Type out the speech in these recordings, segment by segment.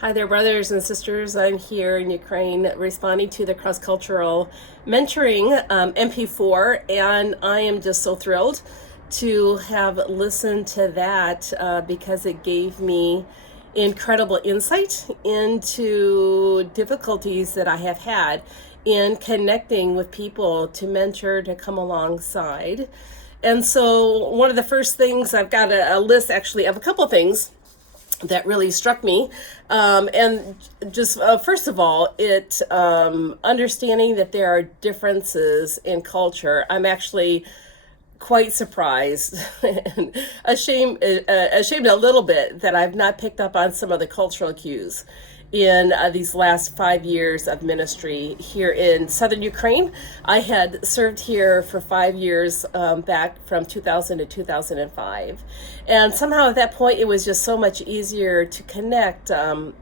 Hi there, brothers and sisters. I'm here in Ukraine responding to the cross cultural mentoring MP4, and I am just so thrilled to have listened to that because it gave me incredible insight into difficulties that I have had in connecting with people to mentor, to come alongside. And so, one of the first things I've got a list actually of a couple of things that really struck me. And just first of all, it understanding that there are differences in culture. I'm actually quite surprised and ashamed a little bit that I've not picked up on some of the cultural cues in these last 5 years of ministry here in southern Ukraine. I had served here for 5 years back from 2000 to 2005. And somehow at that point, it was just so much easier to connect.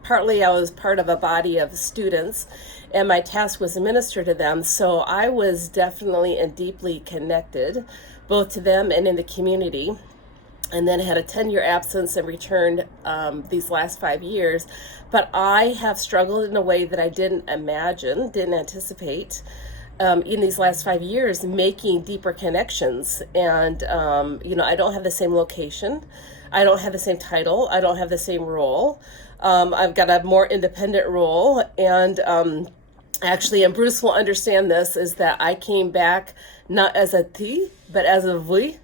Partly I was part of a body of students, and my task was to minister to them. So I was definitely and deeply connected, both to them and in the community, and then had a 10-year absence and returned these last 5 years. But I have struggled in a way that I didn't imagine, didn't anticipate in these last 5 years, making deeper connections. And, I don't have the same location. I don't have the same title. I don't have the same role. I've got a more independent role. And actually, and Bruce will understand this, is that I came back not as a T, but as a V,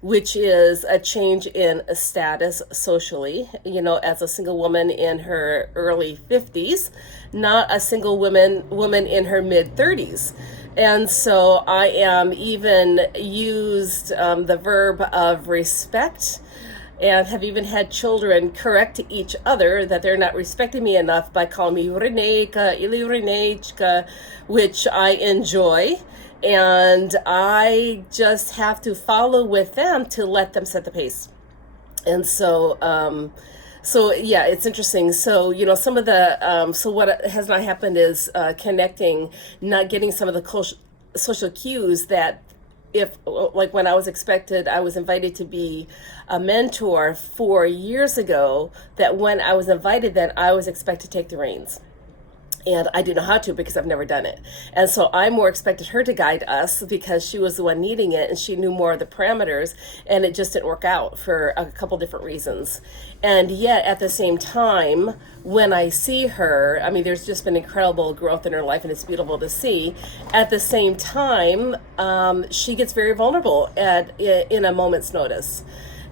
which is a change in status socially, as a single woman in her early 50s, not a single woman in her mid 30s. And so I am even used the verb of respect, and have even had children correct each other that they're not respecting me enough by calling me Reneka, Ili Renechka, which I enjoy. And I just have to follow with them to let them set the pace. And so, yeah, it's interesting. So, some of the, so what has not happened is connecting, not getting some of the social cues that if, like when I was invited to be a mentor 4 years ago, that when I was invited, then I was expected to take the reins. And I didn't know how to because I've never done it. And so I more expected her to guide us because she was the one needing it and she knew more of the parameters, and it just didn't work out for a couple different reasons. And yet at the same time, when I see her, I mean, there's just been incredible growth in her life and it's beautiful to see. At the same time, she gets very vulnerable in a moment's notice.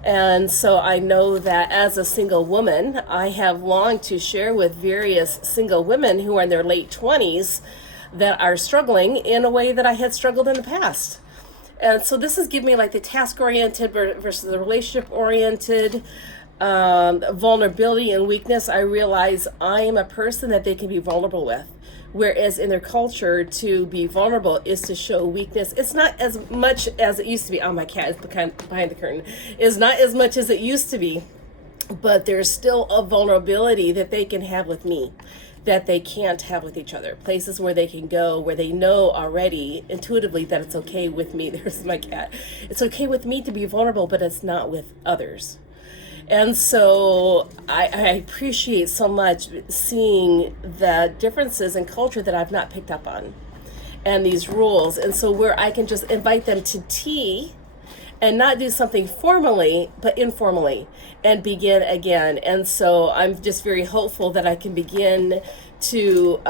And so I know that as a single woman, I have longed to share with various single women who are in their late 20s that are struggling in a way that I had struggled in the past. And so this has given me like the task-oriented versus the relationship-oriented, vulnerability and weakness. I realize I am a person that they can be vulnerable with. Whereas in their culture, to be vulnerable is to show weakness. It's not as much as it used to be. Oh, my cat is behind the curtain. It's not as much as it used to be, but there's still a vulnerability that they can have with me that they can't have with each other. Places where they can go, where they know already intuitively that it's okay with me. There's my cat. It's okay with me to be vulnerable, but it's not with others. And so I appreciate so much seeing the differences in culture that I've not picked up on, and these rules. And so where I can just invite them to tea and not do something formally, but informally, and begin again. And so I'm just very hopeful that I can begin to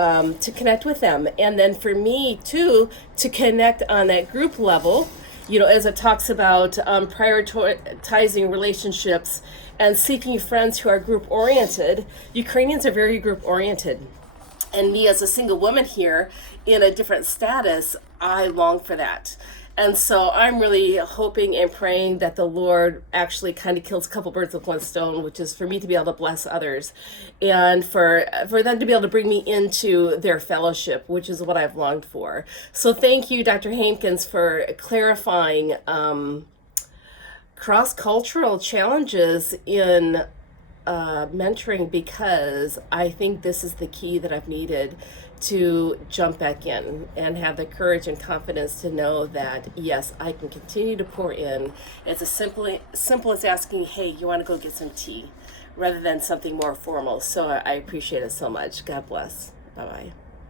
connect with them. And then for me too, to connect on that group level, as it talks about prioritizing relationships and seeking friends who are group oriented. Ukrainians are very group oriented. And me as a single woman here in a different status, I long for that. And so I'm really hoping and praying that the Lord actually kind of kills a couple birds with one stone, which is for me to be able to bless others and for them to be able to bring me into their fellowship, which is what I've longed for. So thank you, Dr. Hankins, for clarifying cross-cultural challenges in mentoring, because I think this is the key that I've needed to jump back in and have the courage and confidence to know that, yes, I can continue to pour in. It's as simple as asking, hey, you want to go get some tea? rather than something more formal. So I appreciate it so much. God bless. Bye bye.